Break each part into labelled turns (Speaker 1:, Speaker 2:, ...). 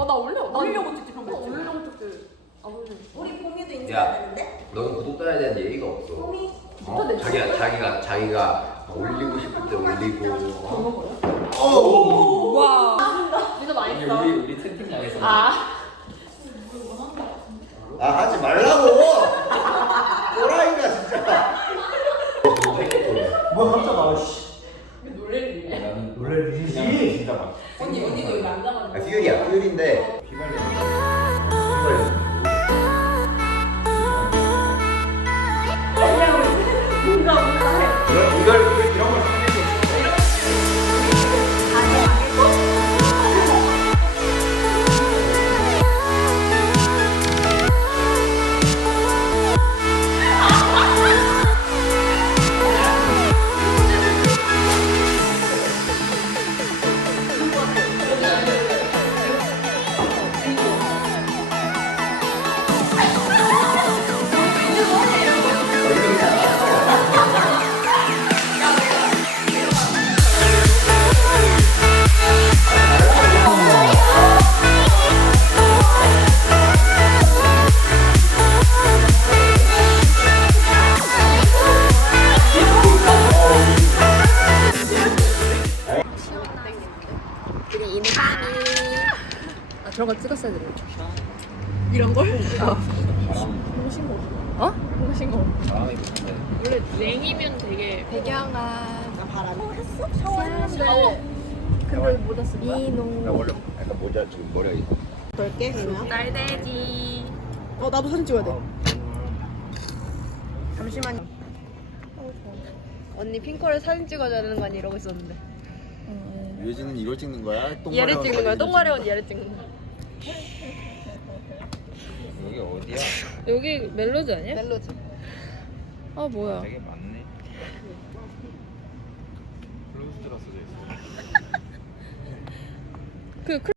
Speaker 1: 나 올리려고 찍지. 올리려고 찍지.
Speaker 2: 우리 봄이도 인사해야 되는데?
Speaker 3: 너는 구독자에 대한 예의가 없어.
Speaker 2: 봄이
Speaker 3: 자기가 올리고 싶을 때 올리고.
Speaker 1: 와. 민서 많이 써.
Speaker 4: 우리 채팅창에서
Speaker 3: 하지 말라고. 또라이가 진짜.
Speaker 5: 뭐 깜짝 놀라. 씨.
Speaker 1: 놀릴 일이야.
Speaker 4: 나는
Speaker 5: 놀랄 일이지.
Speaker 4: 진짜 막
Speaker 1: 언니도 여기 안 잡았는데.
Speaker 3: 퓨율인데. 이걸 이런 걸
Speaker 1: 저런 거 찍었어야 되는데. 이런 걸? 홍신고. 어? 홍신고.
Speaker 4: 바람이 부는데
Speaker 1: 원래 냉이면 되게 배경아.
Speaker 2: 나 바람 했어? 샤워했는데
Speaker 1: 근데 모자 쓴 거야?
Speaker 3: 나 원래 약간 모자 지금 머리가 있어.
Speaker 2: 볼게 그러면
Speaker 1: 날돼지.
Speaker 2: 나도 사진 찍어야 돼 잠시만요
Speaker 1: 언니 핑크를 사진 찍어줘야 되는 거 아니 이러고 있었는데.
Speaker 3: 유해진은 이걸 찍는 거야?
Speaker 1: 얘를 찍는 거야. 똥마려 언니 얘를 찍는 거야.
Speaker 4: 여기 어디야?
Speaker 1: 여기 멜로디 아니야?
Speaker 2: 멜로디
Speaker 1: 아 뭐야?
Speaker 4: 되게 많네. 블루스트라 써져 있어.
Speaker 1: 그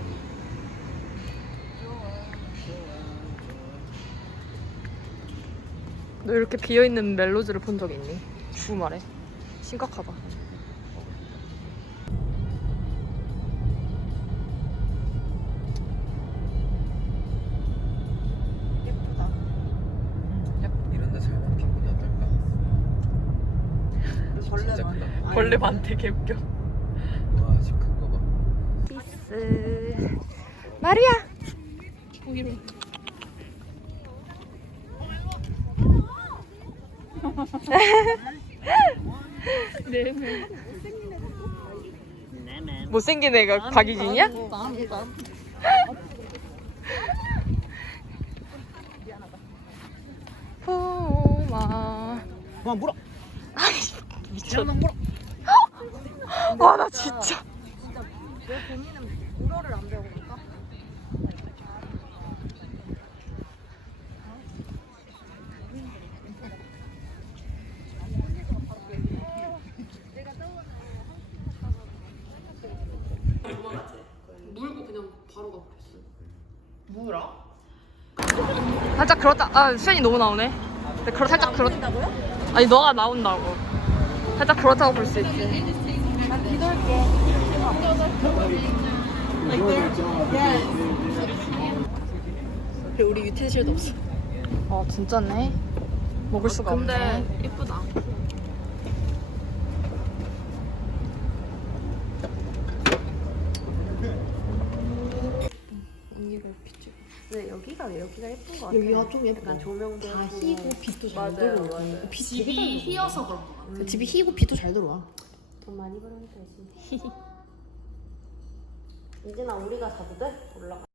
Speaker 1: 너 이렇게 비어있는 멜로디를 본 적 있니? 주말에? 심각하다.
Speaker 4: 이런 데 살면 기분이 어떨까? 진짜 크다.
Speaker 1: 벌레 많대 개웃겨.
Speaker 4: 와, 집 큰 거 봐.
Speaker 1: 피스 마루야. 거기로. 못생긴 애가 박유진이야? 포마.
Speaker 5: 그만 물어.
Speaker 1: 미쳤나 물어. 와 나 진짜.
Speaker 2: 왜 봄이는 불어를 안 배워볼까?
Speaker 1: 물고 그냥 바로 가버렸어. 뭐라? 살짝 그렇다. 아 수현이 너무 나오네. 근데 그렇 살짝 그렇. 아니 너가 나온다고. 살짝 그렇다고 볼 수 있지.
Speaker 2: 난 뒤돌게
Speaker 1: 그리고 우리 유텐실도 없어. 아 진짜네. 먹을 수가 없네. 근데 예쁘다. 언니가 비추. 근데 여기가 예쁜 거 같아.
Speaker 2: 여기가 좀 예뻐
Speaker 1: 약간 조명도
Speaker 2: 다
Speaker 1: 예쁘고.
Speaker 2: 희고 빛도 잘
Speaker 1: 맞아요,
Speaker 2: 들어오고
Speaker 1: 맞아요.
Speaker 2: 집이
Speaker 1: 휘어서 그런 거 같아.
Speaker 2: 집이 희고 빛도 잘 들어와
Speaker 1: 돈 많이 벌으면 되지.
Speaker 2: 이제나 우리가 사도 돼? 올라가